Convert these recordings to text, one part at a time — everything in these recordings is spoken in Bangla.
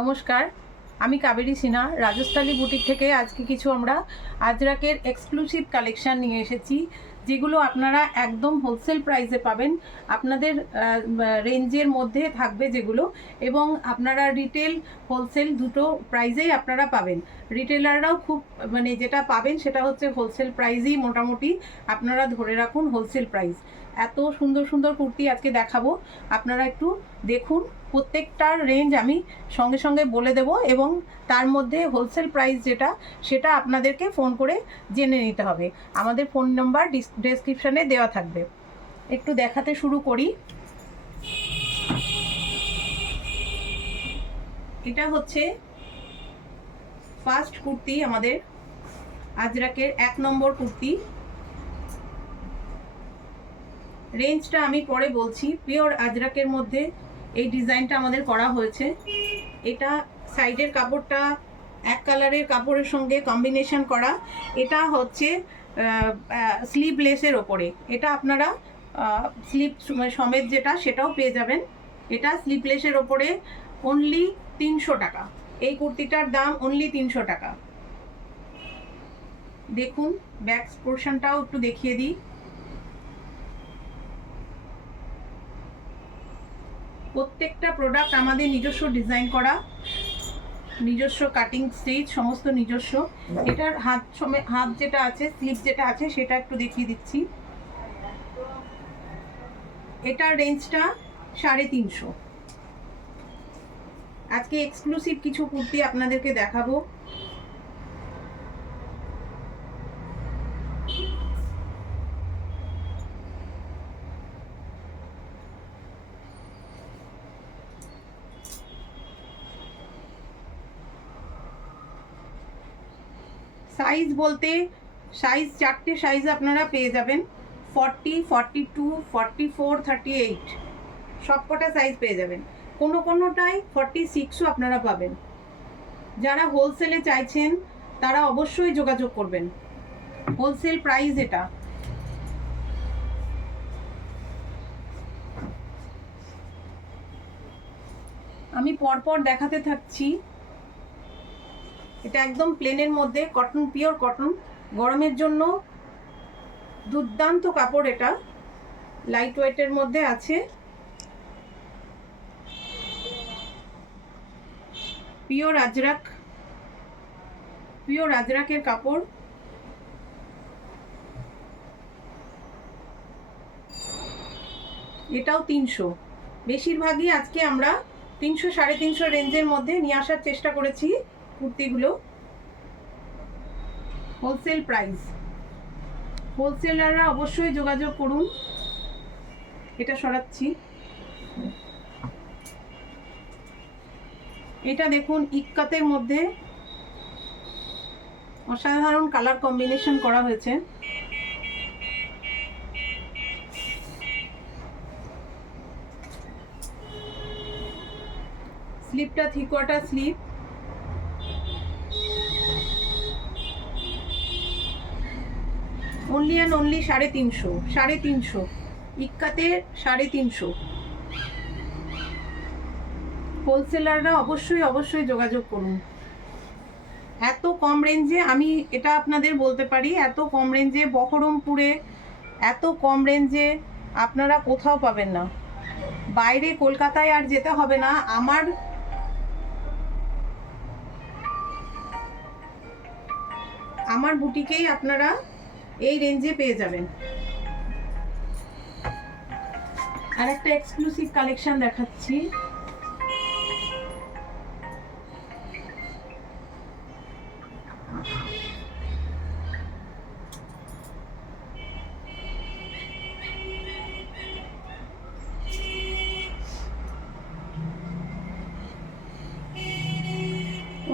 নমস্কার, আমি কাবেরী সিনহা রাজস্থানী বুটিক থেকে আজকে কিছু আমরা আজরাকের এক্সক্লুসিভ কালেকশান নিয়ে এসেছি, যেগুলো আপনারা একদম হোলসেল প্রাইসে পাবেন। আপনাদের রেঞ্জের মধ্যে থাকবে যেগুলো, এবং আপনারা রিটেল হোলসেল দুটো প্রাইসেই আপনারা পাবেন। রিটেলাররাও খুব যেটা পাবেন সেটা হচ্ছে হোলসেল প্রাইসই, মোটামুটি আপনারা ধরে রাখুন হোলসেল প্রাইস। এত সুন্দর সুন্দর কুর্তি আজকে দেখাবো, আপনারা একটু দেখুন। প্রত্যেকটার রেঞ্জ আমি সঙ্গে সঙ্গে বলে দেব, এবং তার মধ্যে হোলসেল প্রাইস যেটা সেটা আপনাদেরকে ফোন করে জেনে নিতে হবে। আমাদের ফোন নাম্বার ডেসক্রিপশানে দেওয়া থাকবে। একটু দেখাতে শুরু করি। এটা হচ্ছে ফার্স্ট কুর্তি, আমাদের আজরাকের 1 নম্বর কুর্তি। রেঞ্জটা আমি পরে বলছি। পিওর আজরাকের মধ্যে এই ডিজাইনটা আমাদের করা হয়েছে। এটা সাইডের কাপড়টা এক কালারের কাপড়ের সঙ্গে কম্বিনেশন করা। এটা হচ্ছে স্লিভলেসের ওপরে। এটা আপনারা স্লিভ সমেত যেটা সেটাও পেয়ে যাবেন। এটা স্লিভলেসের ওপরে অনলি 300 টাকা। এই কুর্তিটার দাম অনলি 300 টাকা। দেখুন, ব্যাক পোর্শনটাও একটু দেখিয়ে দিই। প্রত্যেকটা প্রোডাক্ট আমাদের নিজস্ব ডিজাইন করা, নিজস্ব কাটিং স্টিচ, সমস্ত নিজস্ব। এটার হাত যেটা আছে, স্লিভ যেটা আছে সেটা একটু দেখিয়ে দিচ্ছি। এটার রেঞ্জটা 350। আজকে এক্সক্লুসিভ কিছু কুর্তি আপনাদেরকে দেখাবো। সাইজ বলতে সাইজ 4টে সাইজ আপনারা পেয়ে যাবেন। 40, 42, 44, 38 সবকটা সাইজ পেয়ে যাবেন। কোনোটায় 46ও আপনারা পাবেন। যারা হোলসেলে চাইছেন তারা অবশ্যই যোগাযোগ করবেন। হোলসেল প্রাইস এটা। আমি পরপর দেখাতে থাকছি। এটা একদম প্লেনের মধ্যে কটন, পিওর কটন। গরমের জন্য দুর্দান্ত কাপড়। এটা লাইট ওয়েটের মধ্যে আছে। পিওর আজরাক, পিওর আজরাকের কাপড়। এটাও 300। বেশিরভাগই আজকে আমরা 300, 350 রেঞ্জের মধ্যে নিয়ে আসার চেষ্টা করেছি কুর্তিগুলো। Wholesale price. হোলসেলাররা অবশ্যই যোগাযোগ করুন। এটা সরাচ্ছি। এটা দেখুন, ইক্কাতের মধ্যে অসাধারণ কালার কম্বিনেশন করা হয়েছে। স্লিভটা 3/4 স্লিভ। Only and only 350। 350 ইক্কাতে 350। হোলসেলাররা অবশ্যই যোগাযোগ করুন। এত কম রেঞ্জে, আমি এটা আপনাদের বলতে পারি, এত কম রেঞ্জে বহরমপুরে এত কম রেঞ্জে আপনারা কোথাও পাবেন না। বাইরে কলকাতায় আর যেতে হবে না। আমার বুটিকেই আপনারা এই রেঞ্জে পেয়ে যাবেন। আর একটা এক্সক্লুসিভ কালেকশন দেখাচ্ছি।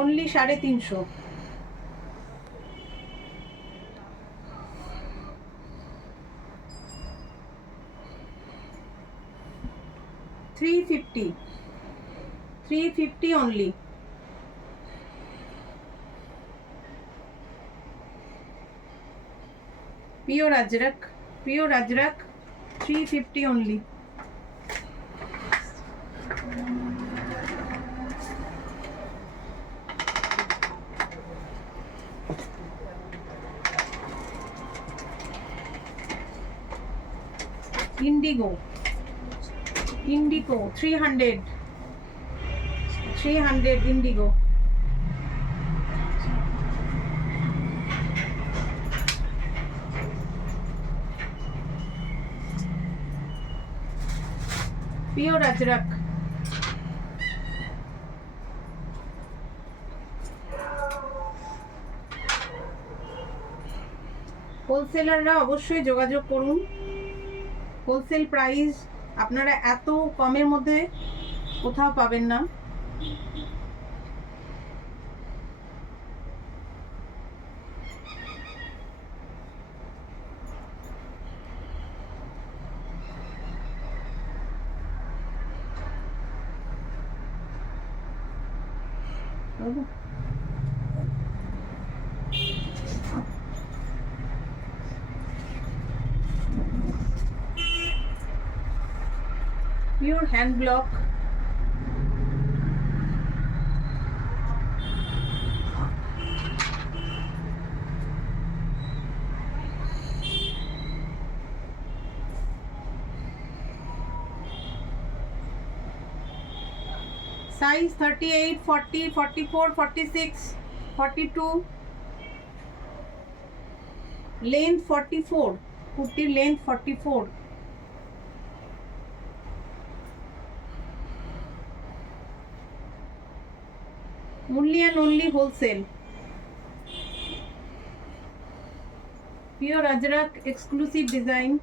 Only 350। 350, 350 only. Pure Ajrak, pure Ajrak, 350 only. Indigo, indigo 300 indigo. Pure Ajrak, হোলসেলাররা অবশ্যই যোগাযোগ করুন। হোলসেল প্রাইস আপনারা এত কমের মধ্যে কোথাও পাবেন না। Pure hand block, size 38, 40, 44, 46, 42, length 44, kurti length 44, only and only wholesale, pure Ajrak exclusive design,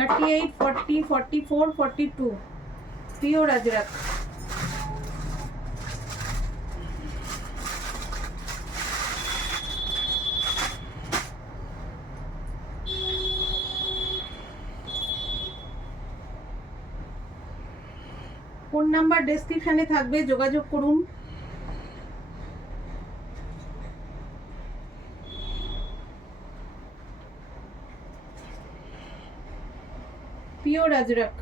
$38, $40, $44, $42, pure Ajrak. Phone number ডেসক্রিপশনে থাকবে, যোগাযোগ করুন। পিওর আজরাক,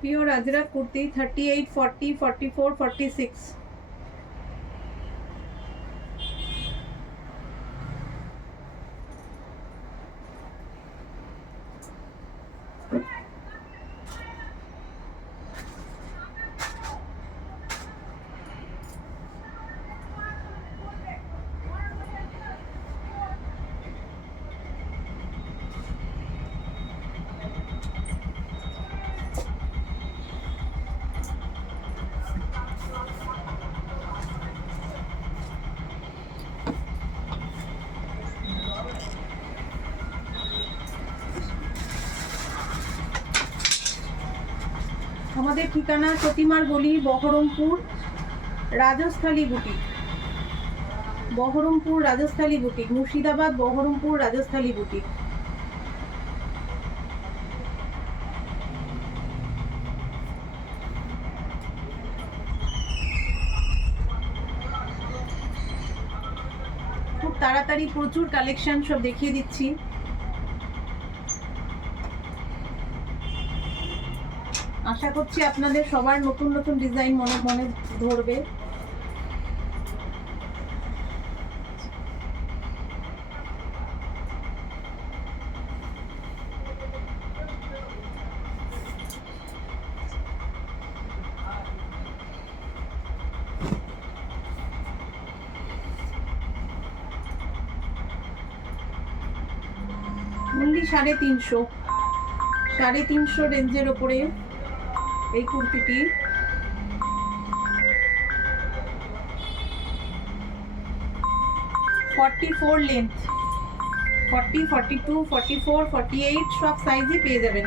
পিওর আজরাক কুর্তি 38, 40, 44, 46, আমাদের ঠিকানা প্রতিমার গলি, Baharampur Rajasthali boutique, Baharampur Rajasthali boutique, Murshidabad Baharampur Rajasthali boutique. খুব তাড়াতাড়ি প্রচুর কালেকশন সব দেখিয়ে দিচ্ছি। আশা করছি আপনাদের সবার নতুন নতুন ডিজাইন মনে মনে ধরবে। অনলি 350 রেঞ্জের ওপরে এই কুর্তিটি। $44 লেন্থ, 40, 42, 44, 48 সব সাইজে পেয়ে যাবেন।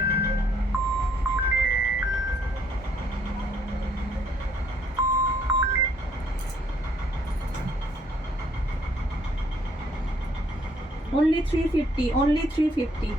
only 350, only 350.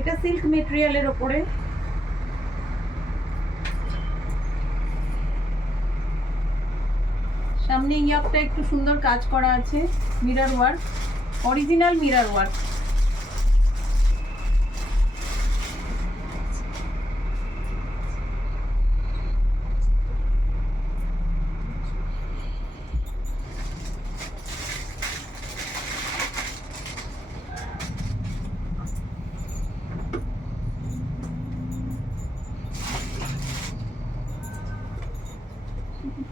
এটা সিল্ক মেটেরিয়ালের উপরে সামনে ইয়াকটা একটু সুন্দর কাজ করা আছে, mirror work, original mirror work.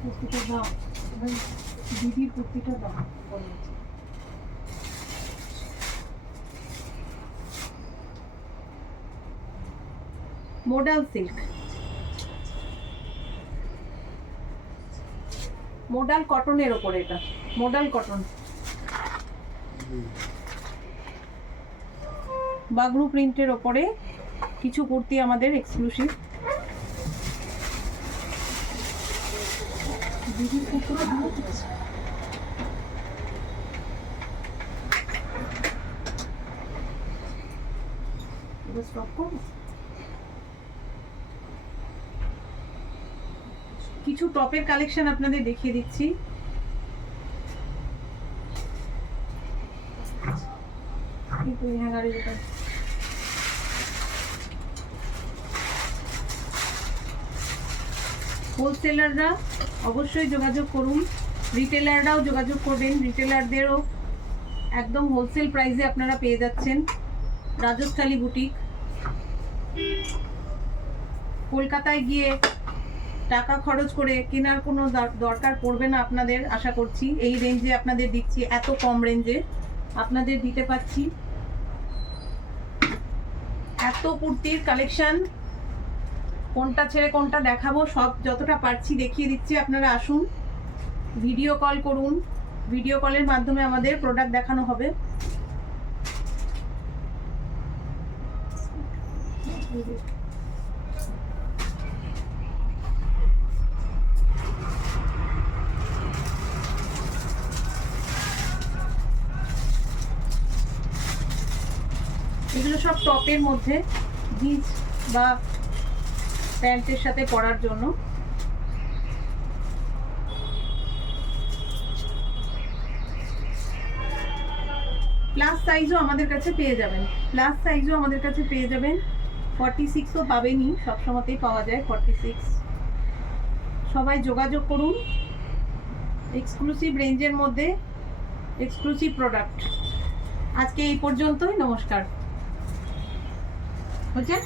কুর্তিটার দাম দিদির কুর্তিটার দাম বলেছে। মডাল সিল্ক, মডাল কটনের ওপরে, এটা মডাল কটন, বাগরু প্রিন্টের ওপরে কিছু কুর্তি আমাদের এক্সক্লুসিভ। দিদির কুর্তিটা স্টপ করবো। কিছু টপের কালেকশন আপনাদের দেখিয়ে দিচ্ছি। হোলসেলাররা অবশ্যই যোগাযোগ করুন, রিটেলাররাও যোগাযোগ করবেন, রিটেলারদেরও একদম হোলসেল প্রাইসে আপনারা পেয়ে যাচ্ছেন। রাজস্থালী বুটিক, কলকাতায় গিয়ে টাকা খরচ করে কেনার কোনো দরকার পড়বে না আপনাদের, আশা করছি। এই রেঞ্জে আপনাদের দিচ্ছি, এত কম রেঞ্জে আপনাদের দিতে পারছি। এত কুর্তির কালেকশন, কোনটা ছেড়ে কোনটা দেখাবো, সব যতটা পারছি দেখিয়ে দিচ্ছি। আপনারা আসুন, ভিডিও কল করুন, ভিডিও কলের মাধ্যমে আমাদের প্রোডাক্ট দেখানো হবে। এগুলো সব টপের মধ্যে, জিন্স বা প্যান্টের সাথে পরার জন্য। প্লাস সাইজও আমাদের কাছে পেয়ে যাবেন, প্লাস সাইজও আমাদের কাছে পেয়ে যাবেন। 46 তো পাবেনই, সবসময়তেই পাওয়া যায় 46। সবাই যোগাযোগ করুন, এক্সক্লুসিভ রেঞ্জের মধ্যে এক্সক্লুসিভ প্রোডাক্ট। আজকে এই পর্যন্তই, নমস্কার। হচ্ছে